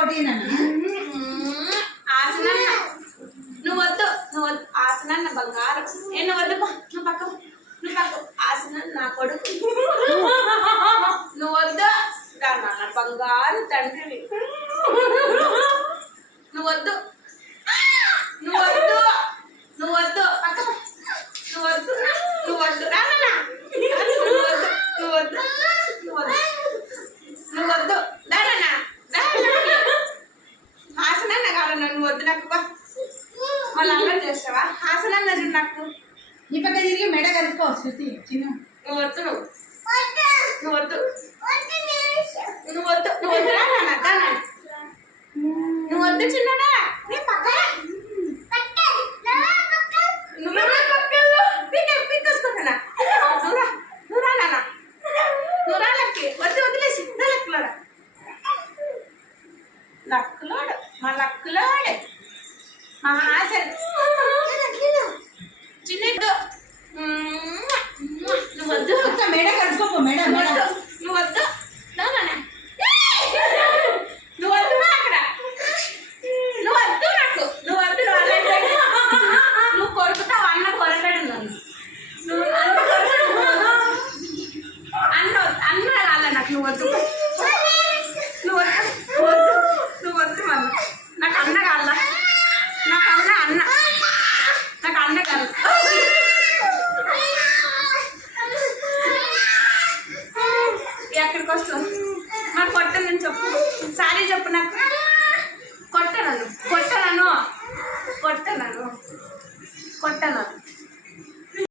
ఒకటి ఆసనన్న నువ్వు వద్దు ఆసనన్న బంగారం నువ్వు వద్దు నువ్వు పక్క ఆసనన్న నా కొడుకు నువ్వు వద్దు నాన్న బంగారు తండ్రివి నువ్వు వద్దు పక్క నువ్వు వద్దు రాన్న నువ్వు వద్దు దానన్న హాసనన్న కావాలన్నా నువ్వు వద్దు నాకు మళ్ళీ అల్లరి చేస్తావా హాసనన్న చూడు నాకు ఈ పక్క తిరిగి మెడ కలుపుకో శృతి చిన్న నువ్వు వద్దు రాన్న దాన నువ్వు వద్దు చిన్నడా నీ పక్క పీకేసుకుంటున్నా నువ్వు రా నాన్న నువ్వు రా లక్కి వదిలేసి లక్కులోడా మా లక్కులోడే మా ఆశ చిన్న నువ్వు వద్దు మెడ కలుపుకో మెడ నువ్వు వద్దు నాన్న నువ్వు వద్దు అక్కడ నువ్వు వద్దు నాకు నువ్వు వద్దు నువ్వు కొరుకుతావు అన్న కొరకడు నువ్వు అన్న రాలే నాకు నువ్వు వద్దు